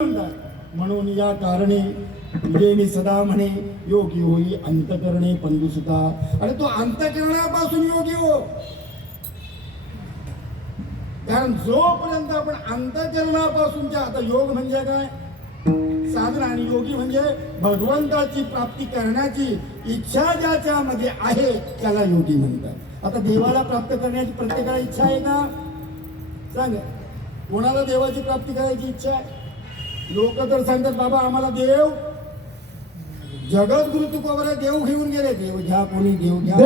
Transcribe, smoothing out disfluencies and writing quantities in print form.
म्हणून या कारणे तुझे मी सदा म्हणे योगी होई अंतकरणे पंडुसुता. आणि तो अंतकरणापासून योगी हो. कारण जोपर्यंत आपण अंतकरणापासूनच्या, आता योग म्हणजे काय, साधना, आणि योगी म्हणजे भगवंताची प्राप्ती करण्याची इच्छा ज्याच्या मध्ये आहे त्याला योगी म्हणतात. आता देवाला प्राप्त करण्याची प्रत्येकाला इच्छा आहे का? सांग, कोणाला देवाची प्राप्ती करायची इच्छा आहे? लोक तर सांगतात बाबा आम्हाला देव, जगद्गुरु तुकोबरा देव घेऊन गेले. देव घ्या, कोणी देव घ्या.